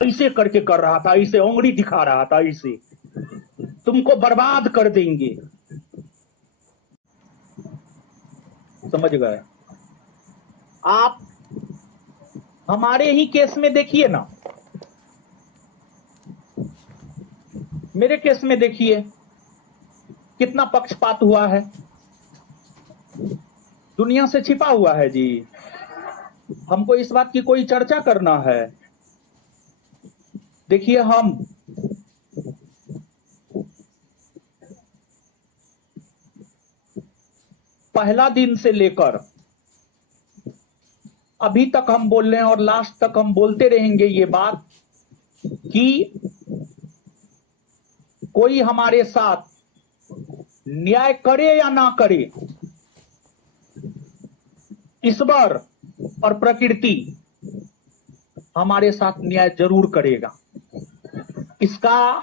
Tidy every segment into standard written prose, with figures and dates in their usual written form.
ऐसे करके कर रहा था, इसे उंगली दिखा रहा था, इसे तुमको बर्बाद कर देंगे। समझ गए आप? हमारे ही केस में देखिए ना, मेरे केस में देखिए कितना पक्षपात हुआ है, दुनिया से छिपा हुआ है जी। हमको इस बात की कोई चर्चा करना है? देखिए, हम पहला दिन से लेकर अभी तक हम बोल रहे हैं और लास्ट तक हम बोलते रहेंगे ये बात कि कोई हमारे साथ न्याय करे या ना करे, ईश्वर और प्रकृति हमारे साथ न्याय जरूर करेगा। इसका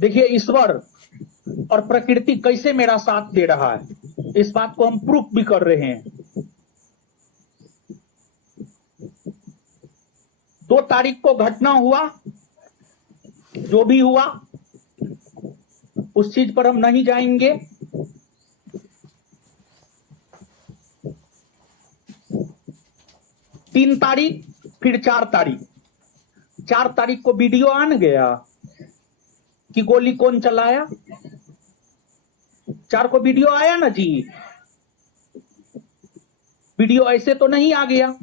देखिए, ईश्वर और प्रकृति कैसे मेरा साथ दे रहा है, इस बात को हम प्रूफ भी कर रहे हैं। 2 तारीख को घटना हुआ, जो भी हुआ उस चीज पर हम नहीं जाएंगे। 3 तारीख, फिर 4 तारीख। 4 तारीख को वीडियो आन गया कि गोली कौन चलाया। 4 को वीडियो आया ना जी। वीडियो ऐसे तो नहीं आ गया,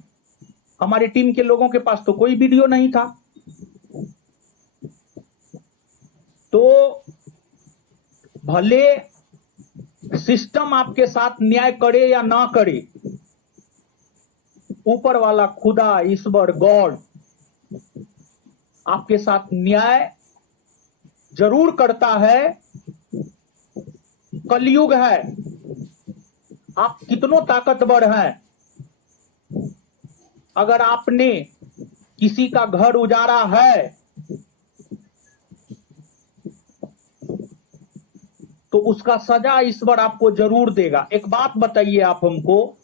हमारी टीम के लोगों के पास तो कोई वीडियो नहीं था। तो भले सिस्टम आपके साथ न्याय करे या ना करे, ऊपर वाला खुदा, ईश्वर, गॉड आपके साथ न्याय जरूर करता है। कलयुग है, आप कितनों ताकतवर हैं, अगर आपने किसी का घर उजाड़ा है तो उसका सजा ईश्वर आपको जरूर देगा। एक बात बताइए आप हमको,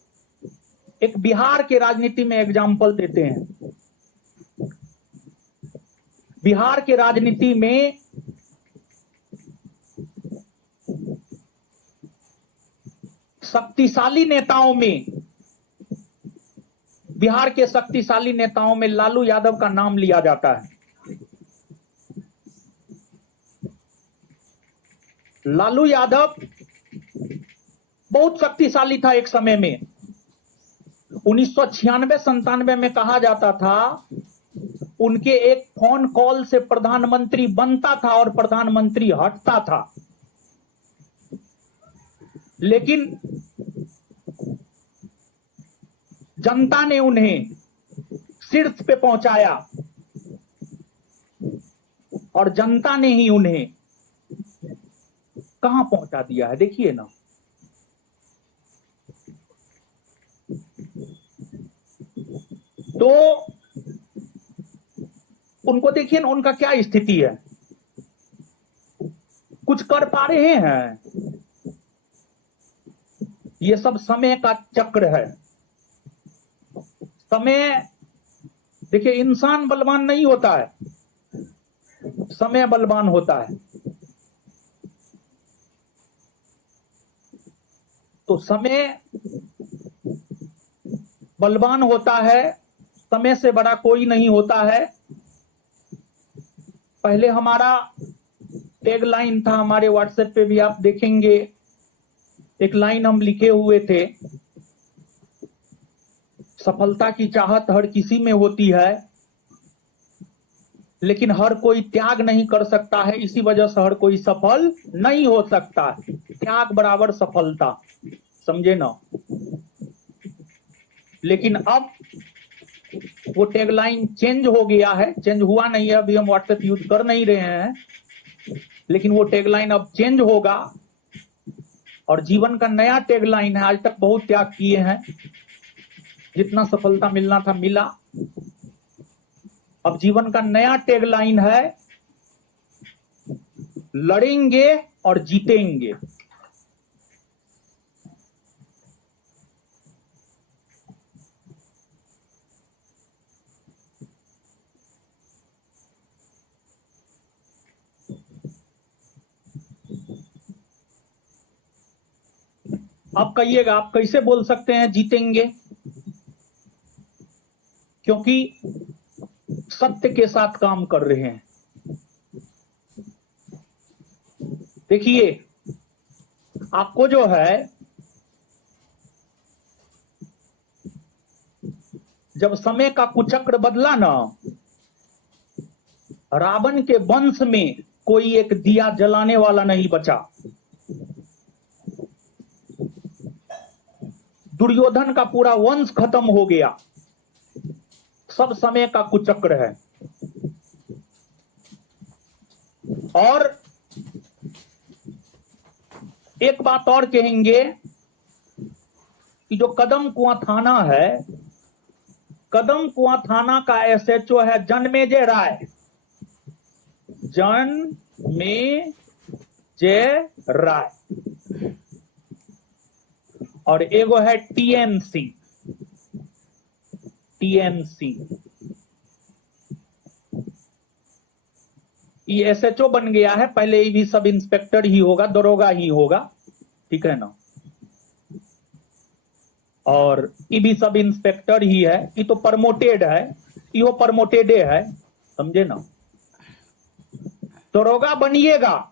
एक बिहार के राजनीति में एग्जाम्पल देते हैं। बिहार के राजनीति में शक्तिशाली नेताओं में, बिहार के शक्तिशाली नेताओं में लालू यादव का नाम लिया जाता है। लालू यादव बहुत शक्तिशाली था एक समय में। 1996-97 में कहा जाता था उनके एक फोन कॉल से प्रधानमंत्री बनता था और प्रधानमंत्री हटता था। लेकिन जनता ने उन्हें शीर्ष पे पहुंचाया और जनता ने ही उन्हें कहां पहुंचा दिया है, देखिए ना। तो उनको देखिए ना, उनका क्या स्थिति है, कुछ कर पा रहे हैं? ये सब समय का चक्र है। समय, देखिए, इंसान बलवान नहीं होता है, समय बलवान होता है। तो समय बलवान होता है, समय से बड़ा कोई नहीं होता है। पहले हमारा टैग लाइन था, हमारे व्हाट्सएप पे भी आप देखेंगे, एक लाइन हम लिखे हुए थे, सफलता की चाहत हर किसी में होती है लेकिन हर कोई त्याग नहीं कर सकता है, इसी वजह से हर कोई सफल नहीं हो सकता। त्याग बराबर सफलता, समझे ना। लेकिन अब वो टैगलाइन चेंज हो गया है, चेंज हुआ नहीं है, अभी हम व्हाट्सएप यूज कर नहीं रहे हैं, लेकिन वो टैगलाइन अब चेंज होगा और जीवन का नया टैगलाइन है। आज तक बहुत त्याग किए हैं, जितना सफलता मिलना था मिला। अब जीवन का नया टैगलाइन है, लड़ेंगे और जीतेंगे। आप कहिएगा, आप कैसे बोल सकते हैं जीतेंगे? क्योंकि सत्य के साथ काम कर रहे हैं। देखिए, आपको जो है, जब समय का कुचक्र बदला ना, रावण के वंश में कोई एक दिया जलाने वाला नहीं बचा। दुर्योधन का पूरा वंश खत्म हो गया। सब समय का कुचक्र है। और एक बात और कहेंगे कि जो कदम कुआं थाना है, कदम कुआं थाना का एसएचओ है जन्मेजय राय। जन्मेजय राय। और एगो है टीएमसी। ये एसएचओ बन गया है, पहले ये भी सब इंस्पेक्टर ही होगा, दरोगा ही होगा, ठीक है ना। और ये भी सब इंस्पेक्टर ही है। ये तो प्रमोटेड है, यो प्रमोटेड है, समझे ना। दरोगा बनिएगा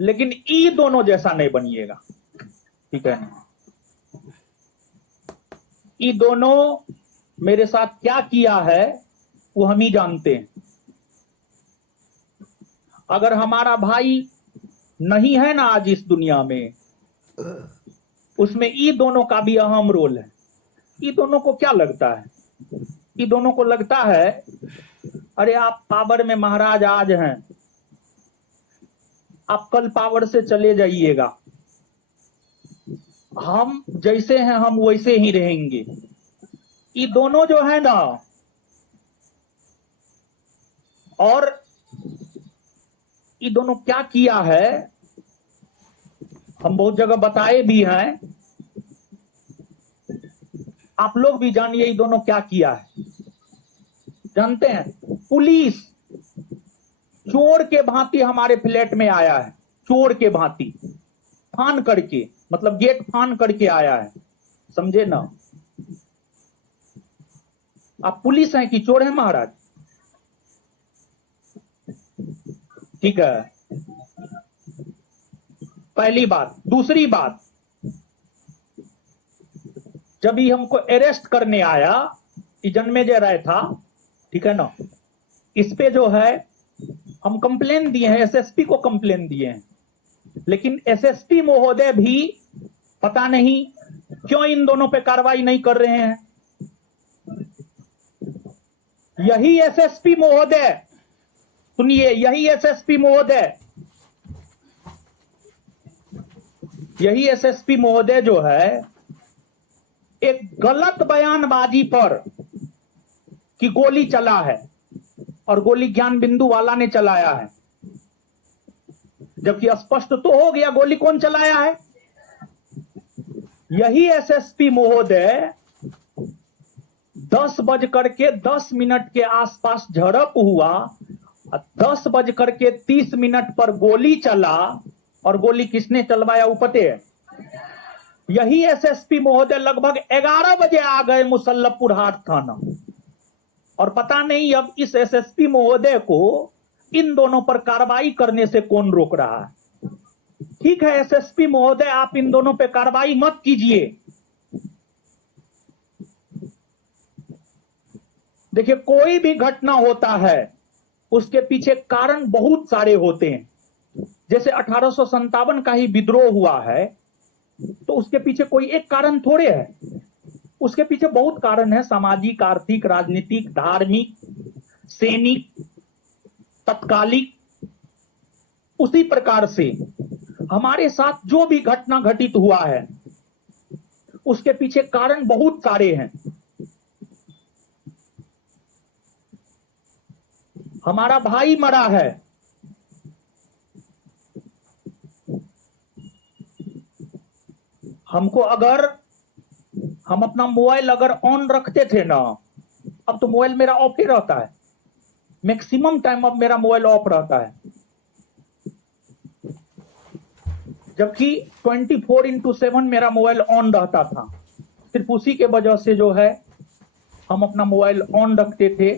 लेकिन ई दोनों जैसा नहीं बनिएगा, ठीक है ना। ये दोनों मेरे साथ क्या किया है वो हम ही जानते हैं। अगर हमारा भाई नहीं है ना आज इस दुनिया में, उसमें ये दोनों का भी अहम रोल है। ये दोनों को क्या लगता है? ये दोनों को लगता है अरे आप पावर में महाराज आज हैं, आप कल पावर से चले जाइएगा, हम जैसे हैं हम वैसे ही रहेंगे। ये दोनों जो है ना, और ये दोनों क्या किया है हम बहुत जगह बताए भी हैं, आप लोग भी जानिए ये दोनों क्या किया है। जानते हैं, पुलिस चोर के भांति हमारे फ्लैट में आया है, चोर के भांति फान करके, मतलब गेट फान करके आया है, समझे ना। आप पुलिस हैं कि चोर हैं महाराज? ठीक है, पहली बात। दूसरी बात, जब ही हमको अरेस्ट करने आया, ये जन्मेजय राय था, ठीक है ना, इस पे जो है हम कंप्लेन दिए हैं, एसएसपी को कंप्लेन दिए हैं, लेकिन एसएसपी महोदय भी पता नहीं क्यों इन दोनों पे कार्रवाई नहीं कर रहे हैं। यही एसएसपी महोदय, सुनिए, यही एसएसपी महोदय जो है एक गलत बयानबाजी पर कि गोली चला है और गोली ज्ञान बिंदु वाला ने चलाया है, जबकि स्पष्ट तो हो गया गोली कौन चलाया है। यही एसएसपी महोदय 10:10 के आसपास झड़प हुआ, 10:30 पर गोली चला, और गोली किसने चलवाया वो पते है। यही एसएसपी महोदय लगभग 11 बजे आ गए मुसल्लमपुर हाट थाना, और पता नहीं अब इस एसएसपी महोदय को इन दोनों पर कार्रवाई करने से कौन रोक रहा है। ठीक है एसएसपी महोदय, आप इन दोनों पे कार्रवाई मत कीजिए। देखिए, कोई भी घटना होता है उसके पीछे कारण बहुत सारे होते हैं। जैसे 1857 का ही विद्रोह हुआ है, तो उसके पीछे कोई एक कारण थोड़े है, उसके पीछे बहुत कारण है, सामाजिक, आर्थिक, राजनीतिक, धार्मिक, सैनिक, तत्कालिक। उसी प्रकार से हमारे साथ जो भी घटना घटित हुआ है उसके पीछे कारण बहुत सारे हैं। हमारा भाई मरा है, हमको अगर हम अपना मोबाइल अगर ऑन रखते थे ना, अब तो मोबाइल मेरा ऑफ ही रहता है, मैक्सिमम टाइम अब मेरा मोबाइल ऑफ रहता है। जबकि 24/7 मेरा मोबाइल ऑन रहता था। सिर्फ उसी के वजह से जो है हम अपना मोबाइल ऑन रखते थे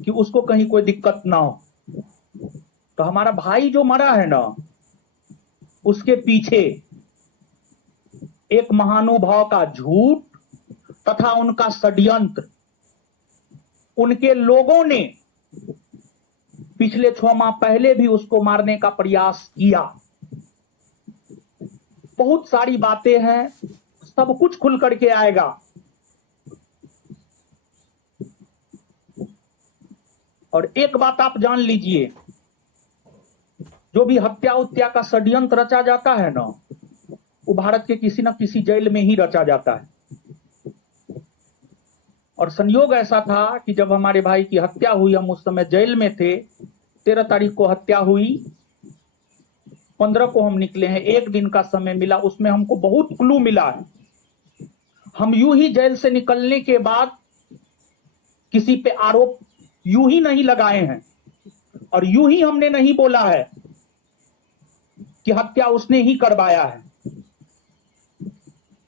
कि उसको कहीं कोई दिक्कत ना हो। तो हमारा भाई जो मरा है ना, उसके पीछे एक महानुभाव का झूठ तथा उनका षड्यंत्र, उनके लोगों ने पिछले 6 माह पहले भी उसको मारने का प्रयास किया। बहुत सारी बातें हैं, सब कुछ खुल करके आएगा। और एक बात आप जान लीजिए, जो भी हत्या उत्या का षड्यंत्र रचा जाता है ना, वो भारत के किसी न किसी जेल में ही रचा जाता है। और संयोग ऐसा था कि जब हमारे भाई की हत्या हुई, हम उस समय जेल में थे। 13 तारीख को हत्या हुई, 15 को हम निकले हैं। 1 दिन का समय मिला, उसमें हमको बहुत क्लू मिला है। हम यूं ही जेल से निकलने के बाद किसी पे आरोप यूं ही नहीं लगाए हैं, और यूं ही हमने नहीं बोला है कि हत्या उसने ही करवाया है।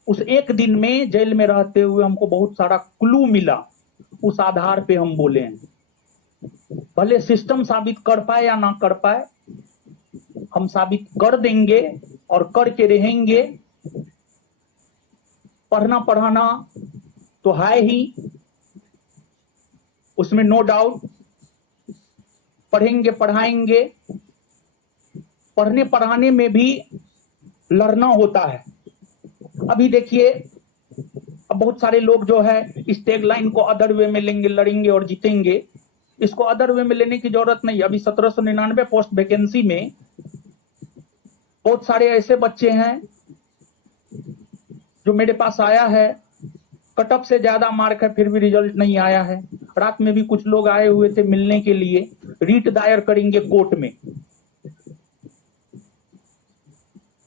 उस 1 दिन में जेल में रहते हुए हमको बहुत सारा क्लू मिला, उस आधार पे हम बोले हैं। भले सिस्टम साबित कर पाए या ना कर पाए, हम साबित कर देंगे और करके रहेंगे। पढ़ना पढ़ाना तो है ही, उसमें नो डाउट। पढ़ेंगे पढ़ाएंगे, पढ़ने पढ़ाने में भी लड़ना होता है। अभी देखिए, अब बहुत सारे लोग जो है इस टैगलाइन को अदर वे में लेंगे, लड़ेंगे और जीतेंगे। इसको अदर वे में लेने की जरूरत नहीं। अभी 1799 पोस्ट वैकेंसी में बहुत सारे ऐसे बच्चे हैं जो मेरे पास आया है, कट ऑफ से ज्यादा मार्क है, फिर भी रिजल्ट नहीं आया है। रात में भी कुछ लोग आए हुए थे मिलने के लिए, रीट दायर करेंगे कोर्ट में।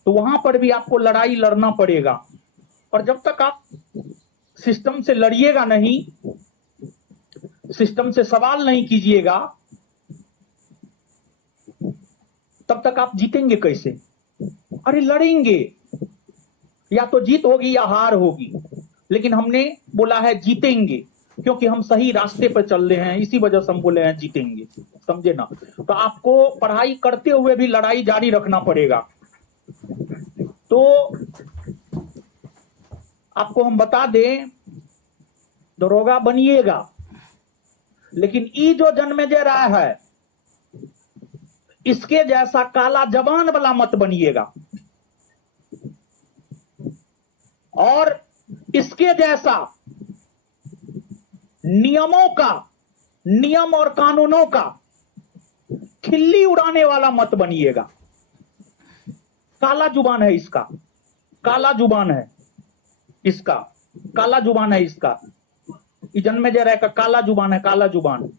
तो वहां पर भी आपको लड़ाई लड़ना पड़ेगा। और जब तक आप सिस्टम से लड़िएगा नहीं, सिस्टम से सवाल नहीं कीजिएगा, तब तक आप जीतेंगे कैसे? अरे लड़ेंगे, या तो जीत होगी या हार होगी, लेकिन हमने बोला है जीतेंगे, क्योंकि हम सही रास्ते पर चल रहे हैं। इसी वजह से हम बोले हैं जीतेंगे, समझे ना? तो आपको पढ़ाई करते हुए भी लड़ाई जारी रखना पड़ेगा। तो आपको हम बता दें, दरोगा बनिएगा, लेकिन ये जो जन्म दे रहा है, इसके जैसा काला जबान वाला मत बनिएगा, और इसके जैसा नियम और कानूनों का खिल्ली उड़ाने वाला मत बनिएगा। काला जुबान है इसका, काला जुबान है इसका, काला जुबान है इसका। जन्मे जरा का काला जुबान है, काला जुबान।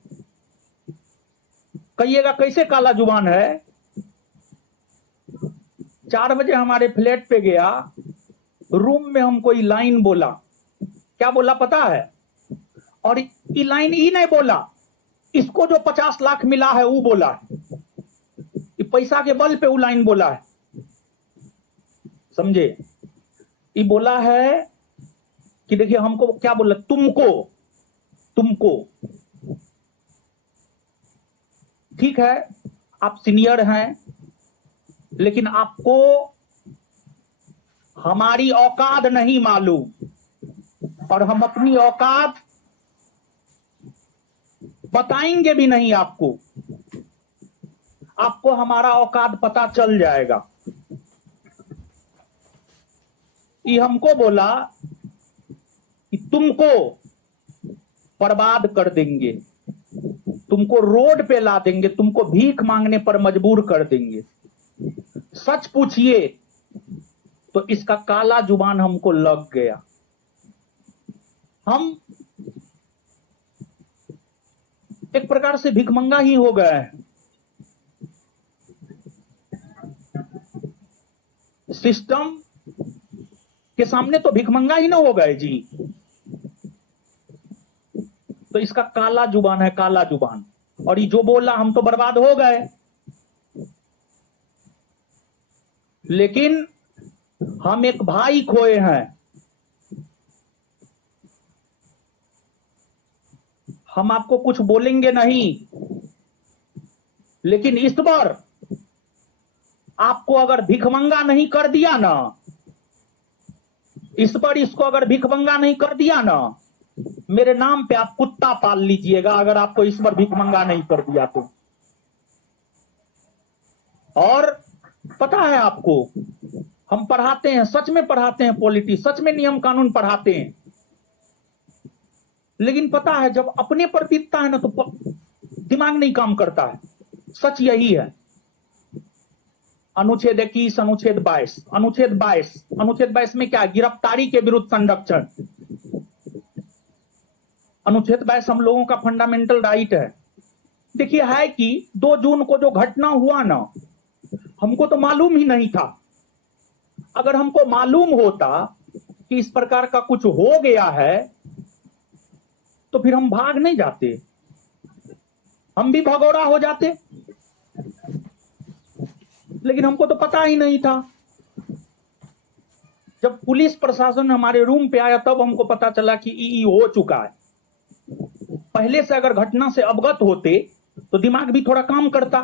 कहिएगा कैसे काला जुबान है? 4 बजे हमारे फ्लैट पे गया, रूम में हम कोई लाइन बोला। क्या बोला पता है? और ये लाइन ही नहीं बोला, इसको जो 50 लाख मिला है वो बोला है। ये पैसा के बल पे वो लाइन बोला है, समझे? ये बोला है कि देखिए हमको क्या बोला, तुमको ठीक है, आप सीनियर हैं, लेकिन आपको हमारी औकात नहीं मालूम, और हम अपनी औकात बताएंगे भी नहीं आपको। आपको हमारा औकात पता चल जाएगा। ये हमको बोला कि तुमको बर्बाद कर देंगे, तुमको रोड पे ला देंगे, तुमको भीख मांगने पर मजबूर कर देंगे। सच पूछिए तो इसका काला जुबान हमको लग गया। हम एक प्रकार से भिखमंगा ही हो गए हैं। सिस्टम के सामने तो भिखमंगा ही ना हो गए जी। तो इसका काला जुबान है, काला जुबान। और ये जो बोला, हम तो बर्बाद हो गए। लेकिन हम एक भाई खोए हैं। हम आपको कुछ बोलेंगे नहीं, लेकिन इस बार आपको अगर भिखमंगा नहीं कर दिया ना, इस पर इसको अगर भिखमंगा नहीं कर दिया ना, मेरे नाम पे आप कुत्ता पाल लीजिएगा, अगर आपको इस बार भिखमंगा नहीं कर दिया तो। और पता है आपको, हम पढ़ाते हैं, सच में पढ़ाते हैं पॉलिटी, सच में नियम कानून पढ़ाते हैं, लेकिन पता है जब अपने पर बीतता है ना तो दिमाग नहीं काम करता है। सच यही है। अनुच्छेद 21, अनुच्छेद 22, अनुच्छेद 22 में क्या? गिरफ्तारी के विरुद्ध संरक्षण। अनुच्छेद 22 हम लोगों का फंडामेंटल राइट है। देखिए है कि 2 जून को जो घटना हुआ ना, हमको तो मालूम ही नहीं था। अगर हमको मालूम होता कि इस प्रकार का कुछ हो गया है तो फिर हम भाग नहीं जाते, हम भी भगौड़ा हो जाते, लेकिन हमको तो पता ही नहीं था। जब पुलिस प्रशासन हमारे रूम पे आया तब हमको पता चला कि ई हो चुका है। पहले से अगर घटना से अवगत होते तो दिमाग भी थोड़ा काम करता।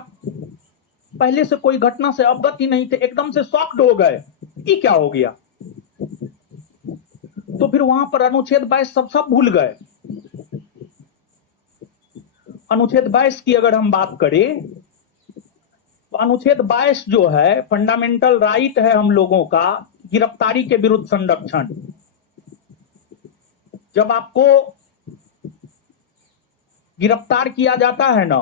पहले से कोई घटना से अवगत ही नहीं थे, एकदम से शॉक्ड हो गए, ये क्या हो गया। तो फिर वहां पर अनुच्छेद 22 सब भूल गए। अनुच्छेद 22 की अगर हम बात करें तो अनुच्छेद 22 जो है फंडामेंटल राइट है हम लोगों का, गिरफ्तारी के विरुद्ध संरक्षण। जब आपको गिरफ्तार किया जाता है ना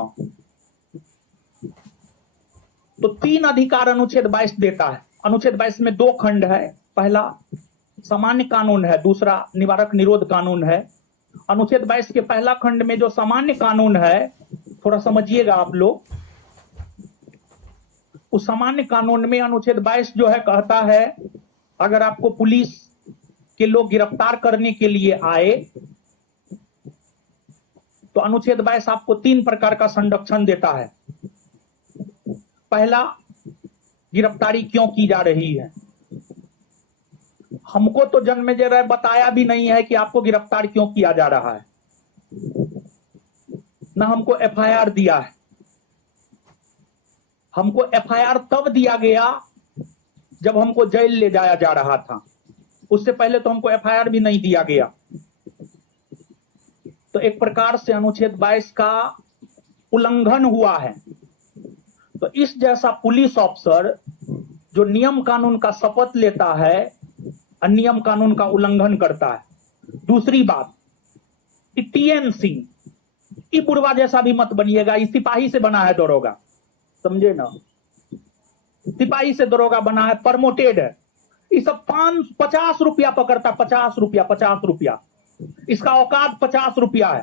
तो 3 अधिकार अनुच्छेद 22 देता है। अनुच्छेद 22 में 2 खंड है, पहला सामान्य कानून है, दूसरा निवारक निरोध कानून है। अनुच्छेद 22 के पहला खंड में जो सामान्य कानून है, थोड़ा समझिएगा आप लोग। उस सामान्य कानून में अनुच्छेद 22 जो है कहता है, अगर आपको पुलिस के लोग गिरफ्तार करने के लिए आए तो अनुच्छेद 22 आपको 3 प्रकार का संरक्षण देता है। पहला, गिरफ्तारी क्यों की जा रही है। हमको तो जन्मेजय बताया भी नहीं है कि आपको गिरफ्तार क्यों किया जा रहा है, ना हमको एफआईआर दिया है। हमको एफआईआर तब दिया गया जब हमको जेल ले जाया जा रहा था, उससे पहले तो हमको एफआईआर भी नहीं दिया गया। तो एक प्रकार से अनुच्छेद 22 का उल्लंघन हुआ है। तो इस जैसा पुलिस अफसर जो नियम कानून का शपथ लेता है और नियम कानून का उल्लंघन करता है। दूसरी बात, टीएन सिंह, ये बुढ़वा जैसा भी मत बनिएगा, इस सिपाही से बना है दरोगा, समझे ना, सिपाही से दरोगा बना है, प्रमोटेड है। ये सब 50 रुपया पकड़ता, 50 रुपया। इसका औकात 50 रुपया है।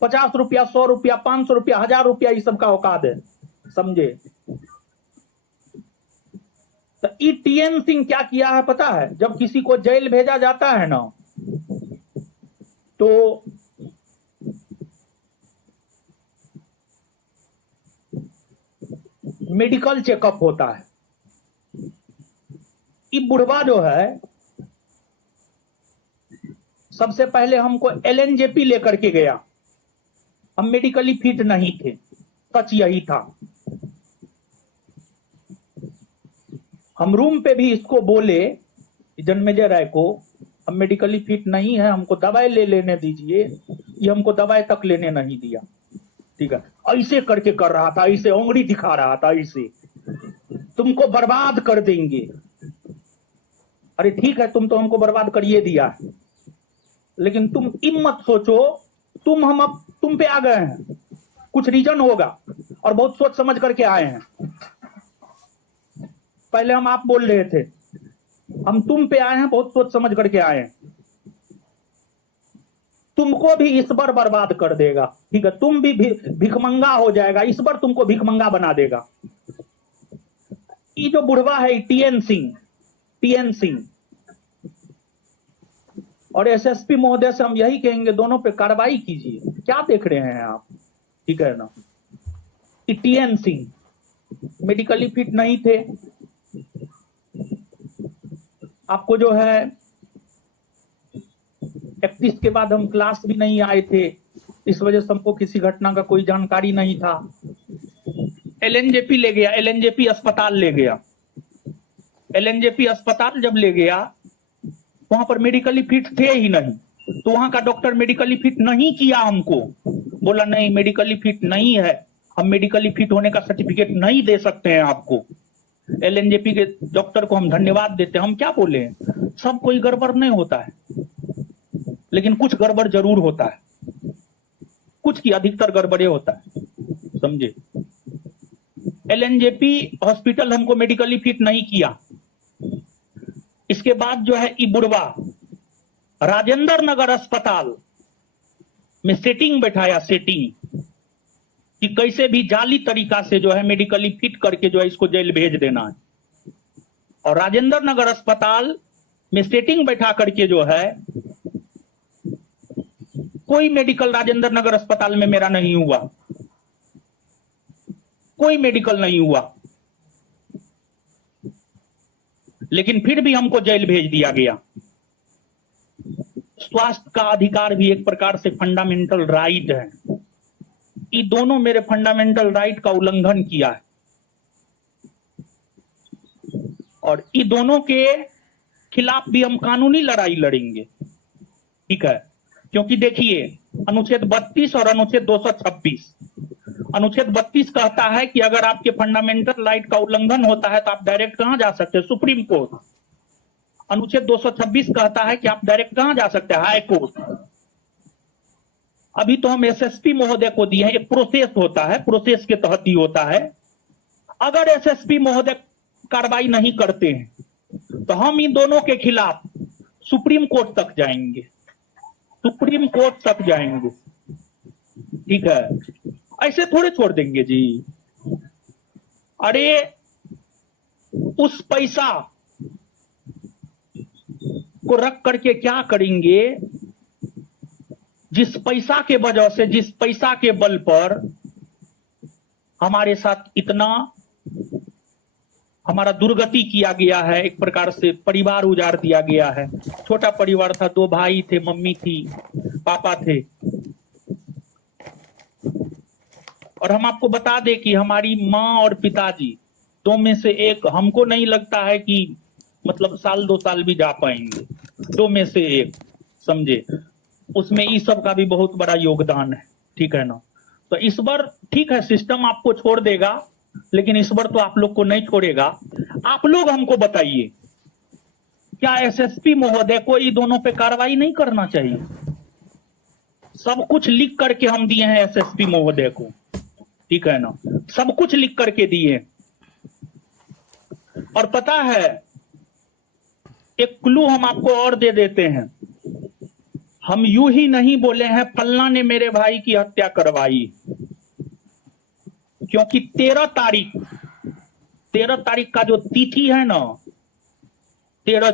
50 रुपया, 100 रुपया, 500 रुपया, 1000 रुपया, ये सब का औकात है, समझे। तो टीएन सिंह क्या किया है पता है, जब किसी को जेल भेजा जाता है ना तो मेडिकल चेकअप होता है। ये बुढ़वा जो है सबसे पहले हमको एलएनजेपी लेकर के गया। हम मेडिकली फिट नहीं थे, सच यही था। हम रूम पे भी इसको बोले, जन्मेजय राय को, हम मेडिकली फिट नहीं है, हमको दवाई ले लेने दीजिए। ये हमको दवाई तक लेने नहीं दिया, ठीक है। ऐसे करके कर रहा था, ऐसे उंगली दिखा रहा था, ऐसे तुमको बर्बाद कर देंगे। अरे ठीक है, तुम तो हमको बर्बाद करिए दिया, लेकिन तुम मत सोचो तुम पे आ गए हैं, कुछ रीजन होगा और बहुत सोच समझ करके आए हैं। पहले हम आप बोल रहे थे, हम तुम पे आए हैं, बहुत सोच समझ करके आए हैं। तुमको भी इस बार बर्बाद कर देगा, ठीक है। तुम भी भिखमंगा हो जाएगा, इस बार तुमको भिखमंगा बना देगा। ये जो बुढ़वा है टीएन सिंह और एसएसपी महोदय से हम यही कहेंगे, दोनों पे कार्रवाई कीजिए। क्या देख रहे हैं आप, ठीक है ना। टीएन सिंह मेडिकली फिट नहीं थे, आपको जो है 31 के बाद हम क्लास भी नहीं आए थे, इस वजह से हमको किसी घटना का कोई जानकारी नहीं था। एलएनजेपी ले गया, एलएनजेपी अस्पताल ले गया। एलएनजेपी अस्पताल जब ले गया, वहां पर मेडिकली फिट थे ही नहीं, तो वहां का डॉक्टर मेडिकली फिट नहीं किया हमको, बोला नहीं मेडिकली फिट नहीं है, हम मेडिकली फिट होने का सर्टिफिकेट नहीं दे सकते हैं आपको। एलएनजेपी के डॉक्टर को हम धन्यवाद देते हैं। हम क्या बोले, सब कोई गड़बड़ नहीं होता है, लेकिन कुछ गड़बड़ जरूर होता है, कुछ की अधिकतर गड़बड़े होता है, समझे। एलएनजेपी हॉस्पिटल हमको मेडिकली फिट नहीं किया। इसके बाद जो है बुढ़वा राजेंद्र नगर अस्पताल में सेटिंग बैठाया, सेटिंग कि कैसे भी जाली तरीका से जो है मेडिकली फिट करके जो है इसको जेल भेज देना है। और राजेंद्र नगर अस्पताल में सेटिंग बैठा करके जो है, कोई मेडिकल राजेंद्र नगर अस्पताल में मेरा नहीं हुआ, कोई मेडिकल नहीं हुआ, लेकिन फिर भी हमको जेल भेज दिया गया। स्वास्थ्य का अधिकार भी एक प्रकार से फंडामेंटल राइट है। ये दोनों मेरे फंडामेंटल राइट का उल्लंघन किया है, और ये दोनों के खिलाफ भी हम कानूनी लड़ाई लड़ेंगे, ठीक है। क्योंकि देखिए, अनुच्छेद 32 और अनुच्छेद 226, अनुच्छेद 32 कहता है कि अगर आपके फंडामेंटल राइट का उल्लंघन होता है तो आप डायरेक्ट कहां जा सकते हैं, सुप्रीम कोर्ट। अनुच्छेद 226 कहता है कि आप डायरेक्ट कहां जा सकते हैं, हाई कोर्ट। अभी तो हम एसएसपी महोदय को दिए हैं, एक प्रोसेस होता है, प्रोसेस के तहत ही होता है। अगर एसएसपी महोदय कार्रवाई नहीं करते हैं तो हम इन दोनों के खिलाफ सुप्रीम कोर्ट तक जाएंगे, सुप्रीम कोर्ट तक जाएंगे, ठीक है। ऐसे थोड़े छोड़ देंगे जी। अरे उस पैसा को रख करके क्या करेंगे, जिस पैसा के वजह से, जिस पैसा के बल पर हमारे साथ इतना हमारा दुर्गति किया गया है, एक प्रकार से परिवार उजाड़ दिया गया है। छोटा परिवार था, 2 भाई थे, मम्मी थी, पापा थे। और हम आपको बता दें कि हमारी माँ और पिताजी, 2 में से एक, हमको नहीं लगता है कि मतलब 1-2 साल भी जा पाएंगे, 2 में से एक, समझे। उसमें इस सब का भी बहुत बड़ा योगदान है, ठीक है ना। तो इस बार ठीक है, सिस्टम आपको छोड़ देगा, लेकिन इस बार तो आप लोग को नहीं छोड़ेगा। आप लोग हमको बताइए, क्या एसएसपी महोदय को ये दोनों पे कार्रवाई नहीं करना चाहिए? सब कुछ लिख करके हम दिए हैं एसएसपी महोदय को, ठीक है ना, सब कुछ लिख करके दिए। और पता है, एक क्लू हम आपको और दे देते हैं, हम यूं ही नहीं बोले हैं फलना ने मेरे भाई की हत्या करवाई, क्योंकि 13 तारीख का जो तिथि है ना, 13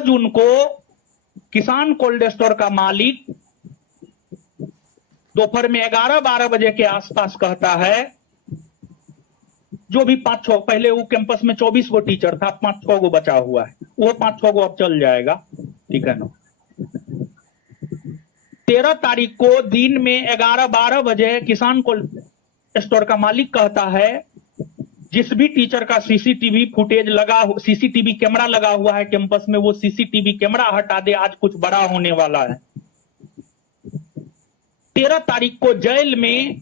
जून को किसान कोल्ड स्टोर का मालिक दोपहर में 11-12 बजे के आसपास कहता है, जो भी 5-6, पहले वो कैंपस में 24 गो टीचर था, 5-6 गो बचा हुआ है, वो 5-6 गो अब चल जाएगा, ठीक है ना। 13 तारीख को दिन में 11-12 बजे किसान कोल्ड स्टोर का मालिक कहता है, जिस भी टीचर का सीसीटीवी फुटेज लगा, सीसीटीवी कैमरा लगा हुआ है कैंपस में, वो सीसीटीवी कैमरा हटा दे, आज कुछ बड़ा होने वाला है। 13 तारीख को जेल में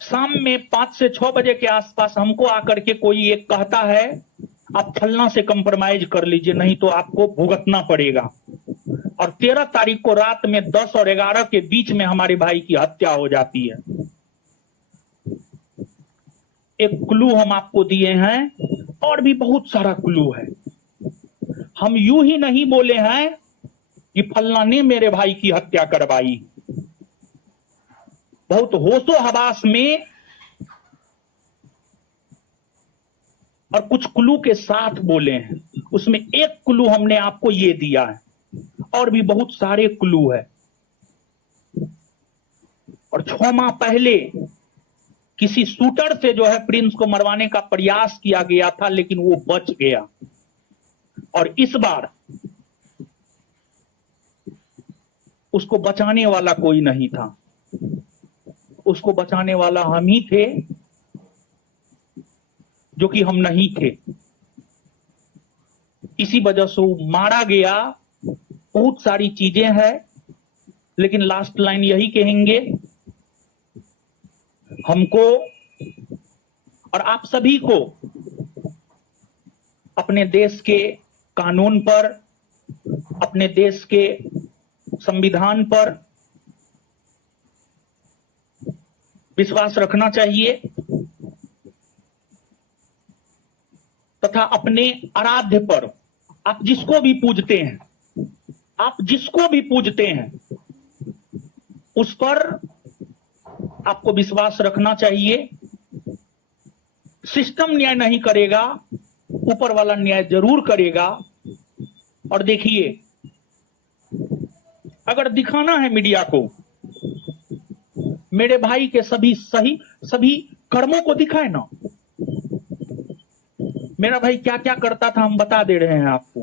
शाम में 5 से 6 बजे के आसपास हमको आकर के कोई एक कहता है, आप फलना से कंप्रोमाइज कर लीजिए, नहीं तो आपको भुगतना पड़ेगा। और 13 तारीख को रात में 10 और 11 के बीच में हमारे भाई की हत्या हो जाती है। एक क्लू हम आपको दिए हैं, और भी बहुत सारा क्लू है। हम यूं ही नहीं बोले हैं कि फलना ने मेरे भाई की हत्या करवाई, बहुत होशो हवास में और कुछ क्लू के साथ बोले हैं। उसमें एक क्लू हमने आपको ये दिया है, और भी बहुत सारे क्लू है। और 6 माह पहले किसी शूटर से जो है प्रिंस को मरवाने का प्रयास किया गया था, लेकिन वो बच गया। और इस बार उसको बचाने वाला कोई नहीं था, उसको बचाने वाला हम ही थे, जो कि हम नहीं थे। इसी वजह से वो मारा गया। बहुत सारी चीजें हैं, लेकिन लास्ट लाइन यही कहेंगे, हमको और आप सभी को अपने देश के कानून पर, अपने देश के संविधान पर विश्वास रखना चाहिए तथा अपने आराध्य पर, आप जिसको भी पूजते हैं, आप जिसको भी पूजते हैं, उस पर आपको विश्वास रखना चाहिए। सिस्टम न्याय नहीं करेगा, ऊपर वाला न्याय जरूर करेगा। और देखिए, अगर दिखाना है मीडिया को, मेरे भाई के सभी कर्मों को दिखाए ना। मेरा भाई क्या क्या करता था हम बता दे रहे हैं आपको।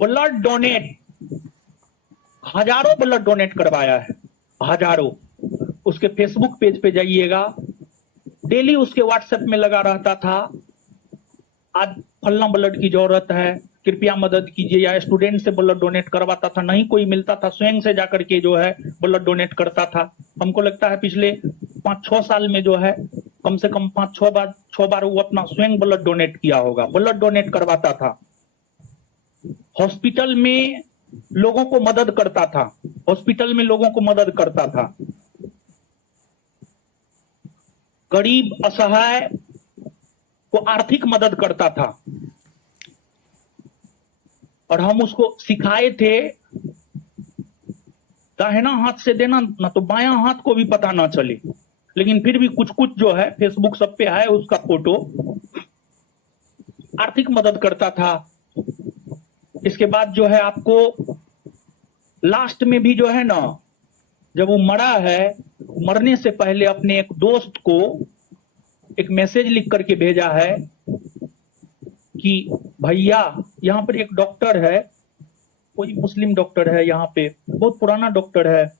ब्लड डोनेट, हजारों ब्लड डोनेट करवाया है, हजारों। उसके फेसबुक पेज पे जाइएगा, डेली उसके व्हाट्सएप में लगा रहता था, आज फलना ब्लड की जरूरत है, कृपया मदद कीजिए। या स्टूडेंट से ब्लड डोनेट करवाता था, नहीं कोई मिलता था, स्वयं से जाकर के जो है ब्लड डोनेट करता था। हमको लगता है पिछले 5-6 साल में जो है कम से कम 5-6 बार वो अपना स्वयं ब्लड डोनेट किया होगा, ब्लड डोनेट करवाता था। हॉस्पिटल में लोगों को मदद करता था, हॉस्पिटल में लोगों को मदद करता था। गरीब असहाय को आर्थिक मदद करता था। और हम उसको सिखाए थे, दाहिना हाथ से देना ना तो बायां हाथ को भी पता ना चले। लेकिन फिर भी कुछ कुछ जो है फेसबुक सब पे है उसका फोटो, आर्थिक मदद करता था। इसके बाद जो है आपको लास्ट में भी जो है ना, जब वो मरा है, मरने से पहले अपने एक दोस्त को एक मैसेज लिख करके भेजा है कि भैया यहाँ पर एक डॉक्टर है, कोई मुस्लिम डॉक्टर है यहाँ पे, बहुत पुराना डॉक्टर है,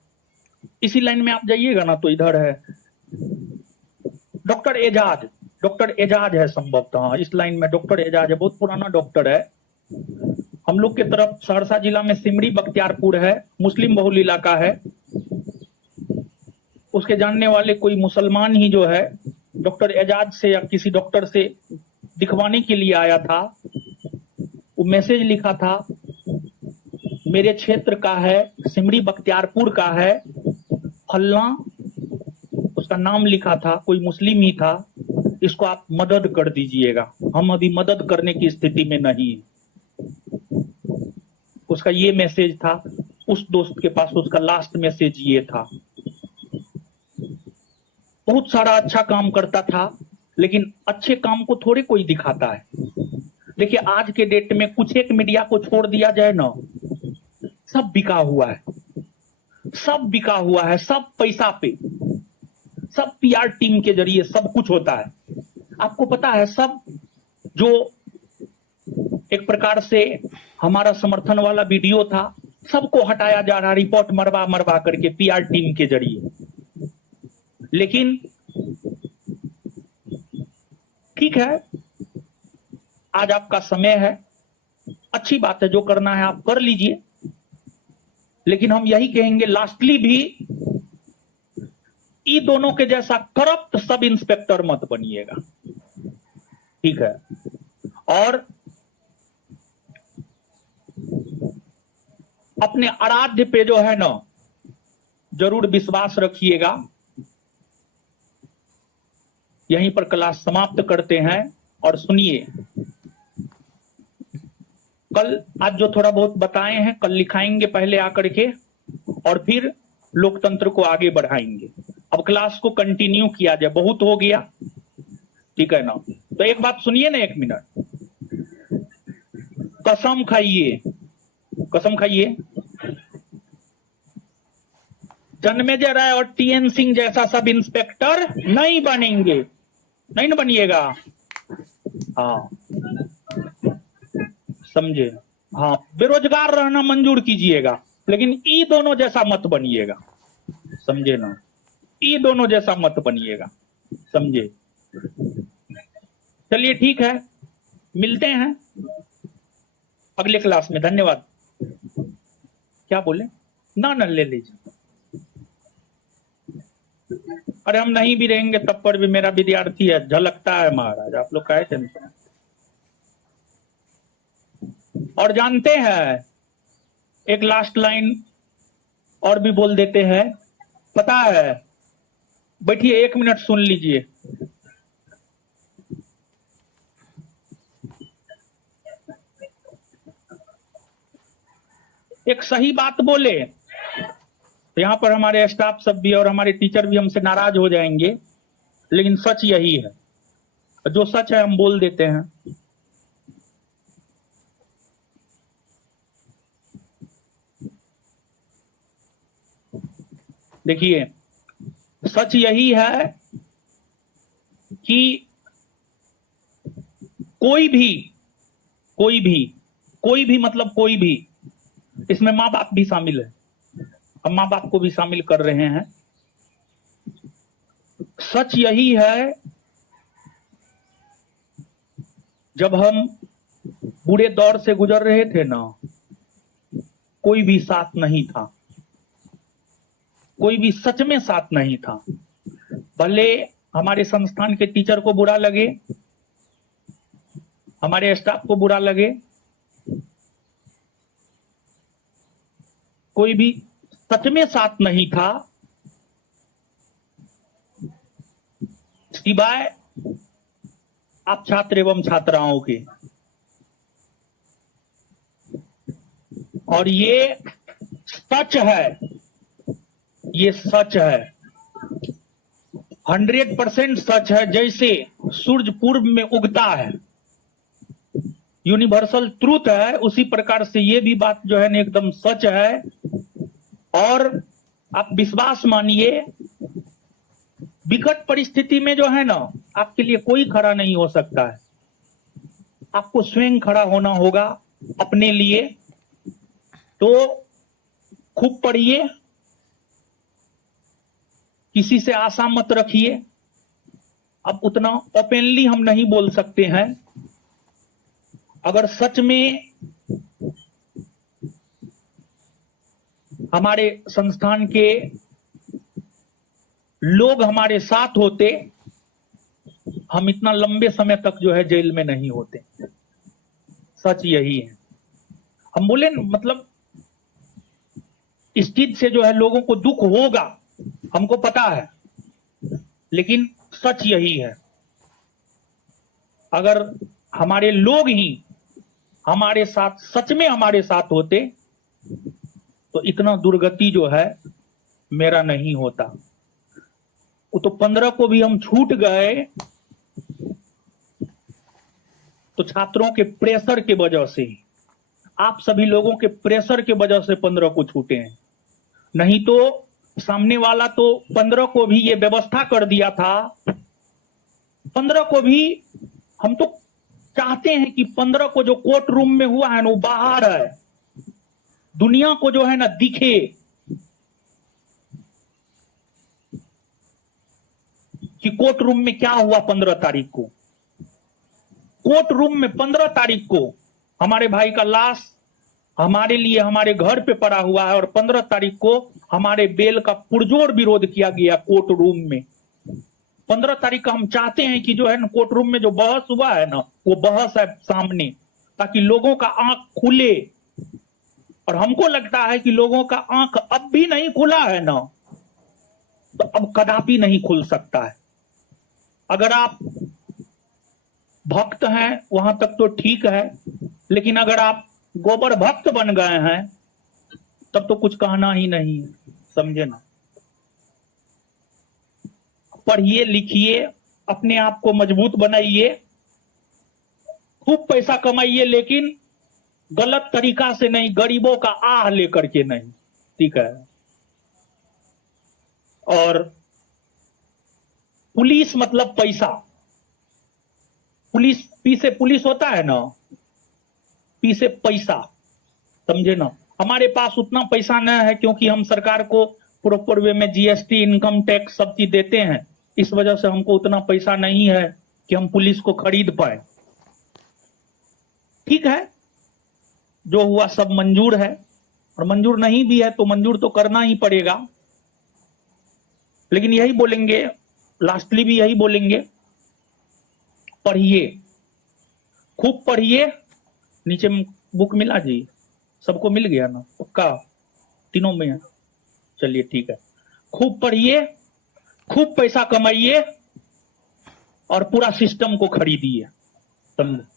इसी लाइन में आप जाइएगा ना तो इधर है डॉक्टर एजाज, डॉक्टर एजाज है संभवतः, इस लाइन में डॉक्टर एजाज है, बहुत पुराना डॉक्टर है। हम लोग के तरफ सहरसा जिला में सिमरी बख्तियारपुर है, मुस्लिम बहुल इलाका है। उसके जानने वाले कोई मुसलमान ही जो है डॉक्टर एजाज से या किसी डॉक्टर से दिखवाने के लिए आया था। वो मैसेज लिखा था, मेरे क्षेत्र का है, सिमरी बख्तियारपुर का है, फलना, उसका नाम लिखा था, कोई मुस्लिम ही था, इसको आप मदद कर दीजिएगा, हम अभी मदद करने की स्थिति में नहीं। उसका ये मैसेज था, उस दोस्त के पास उसका लास्ट मैसेज ये था। बहुत सारा अच्छा काम करता था, लेकिन अच्छे काम को थोड़े कोई दिखाता है। देखिए आज के डेट में कुछ एक मीडिया को छोड़ दिया जाए ना, सब बिका हुआ है, सब बिका हुआ है, सब पैसा पे, सब पीआर टीम के जरिए सब कुछ होता है। आपको पता है, सब जो एक प्रकार से हमारा समर्थन वाला वीडियो था, सबको हटाया जा रहा, रिपोर्ट मरवा मरवा करके पीआर टीम के जरिए। लेकिन ठीक है, आज आपका समय है, अच्छी बात है, जो करना है आप कर लीजिए। लेकिन हम यही कहेंगे, लास्टली भी ये दोनों के जैसा करप्ट सब इंस्पेक्टर मत बनिएगा, ठीक है। और अपने आराध्य पे जो है ना जरूर विश्वास रखिएगा। यहीं पर क्लास समाप्त करते हैं। और सुनिए, कल आज जो थोड़ा बहुत बताए हैं कल लिखाएंगे पहले आकर के, और फिर लोकतंत्र को आगे बढ़ाएंगे। अब क्लास को कंटिन्यू किया जाए, बहुत हो गया, ठीक है ना। तो एक बात सुनिए ना, 1 मिनट, कसम खाइए, कसम खाइए, जन्मेजय राय और टीएन सिंह जैसा सब इंस्पेक्टर नहीं बनेंगे, नहीं ना बनिएगा। हाँ समझे। हाँ बेरोजगार रहना मंजूर कीजिएगा, लेकिन ई दोनों जैसा मत बनिएगा, समझे ना, ई दोनों जैसा मत बनिएगा, समझे। चलिए ठीक है, मिलते हैं अगले क्लास में। धन्यवाद। क्या बोले? ना ले लीजिए। अरे हम नहीं भी रहेंगे तब पर भी मेरा विद्यार्थी है, झलकता है महाराज, आप लोग काहे टेंशन। और जानते हैं एक लास्ट लाइन और भी बोल देते हैं, पता है, बैठिए 1 मिनट सुन लीजिए। एक सही बात बोले तो यहां पर हमारे स्टाफ सब भी और हमारे टीचर भी हमसे नाराज हो जाएंगे, लेकिन सच यही है, जो सच है हम बोल देते हैं। देखिए सच यही है कि कोई भी मतलब कोई भी, इसमें माँ बाप भी शामिल है, हम माँ बाप को भी शामिल कर रहे हैं। सच यही है, जब हम बुरे दौर से गुजर रहे थे ना, कोई भी साथ नहीं था, कोई भी सच में साथ नहीं था। भले हमारे संस्थान के टीचर को बुरा लगे, हमारे स्टाफ को बुरा लगे, कोई भी सच में साथ नहीं था, सिवाय आप छात्र एवं छात्राओं के। और ये सच है, ये सच है, 100% सच है। जैसे सूरज पूर्व में उगता है, यूनिवर्सल ट्रूथ है, उसी प्रकार से ये भी बात जो है ना एकदम सच है। और आप विश्वास मानिए, विकट परिस्थिति में जो है ना आपके लिए कोई खड़ा नहीं हो सकता है, आपको स्वयं खड़ा होना होगा अपने लिए। तो खूब पढ़िए, किसी से आशा मत रखिए। अब उतना ओपनली हम नहीं बोल सकते हैं, अगर सच में हमारे संस्थान के लोग हमारे साथ होते, हम इतना लंबे समय तक जो है जेल में नहीं होते। सच यही है। हम बोले मतलब इस चीज से जो है लोगों को दुख होगा, हमको पता है, लेकिन सच यही है। अगर हमारे लोग ही हमारे साथ सच में हमारे साथ होते तो इतना दुर्गति जो है मेरा नहीं होता। वो तो 15 को भी हम छूट गए तो छात्रों के प्रेशर के वजह से, आप सभी लोगों के प्रेशर के वजह से 15 को छूटे हैं। नहीं तो सामने वाला तो 15 को भी ये व्यवस्था कर दिया था। 15 को भी हम तो चाहते हैं कि 15 को जो कोर्ट रूम में हुआ है ना वो बाहर है, दुनिया को जो है ना दिखे कि कोर्ट रूम में क्या हुआ। 15 तारीख को कोर्ट रूम में 15 तारीख को हमारे भाई का लाश हमारे लिए हमारे घर पे पड़ा हुआ है, और 15 तारीख को हमारे बेल का पुरजोर विरोध किया गया कोर्ट रूम में। 15 तारीख का हम चाहते हैं कि जो है ना कोर्ट रूम में जो बहस हुआ है ना वो बहस है सामने, ताकि लोगों का आंख खुले। और हमको लगता है कि लोगों का आंख अब भी नहीं खुला है ना, तो अब कदापि नहीं खुल सकता है। अगर आप भक्त हैं वहां तक तो ठीक है, लेकिन अगर आप गोबर भक्त बन गए हैं तब तो कुछ कहना ही नहीं है, समझे ना। पढ़िए लिखिए, अपने आप को मजबूत बनाइए, खूब पैसा कमाइए, लेकिन गलत तरीका से नहीं, गरीबों का आह लेकर के नहीं, ठीक है। और पुलिस मतलब पैसा। पुलिस, पी से पुलिस होता है ना, पी से पैसा, समझे ना। हमारे पास उतना पैसा न है क्योंकि हम सरकार को प्रॉपर वे में जीएसटी, इनकम टैक्स सब चीज देते हैं। इस वजह से हमको उतना पैसा नहीं है कि हम पुलिस को खरीद पाए। ठीक है, जो हुआ सब मंजूर है, और मंजूर नहीं भी है तो मंजूर तो करना ही पड़ेगा। लेकिन यही बोलेंगे, लास्टली भी यही बोलेंगे, पढ़िए, खूब पढ़िए। नीचे बुक मिला जी, सबको मिल गया ना, पक्का तीनों में है। चलिए ठीक है, खूब पढ़िए, खूब पैसा कमाइए और पूरा सिस्टम को खरीदिए, समझे।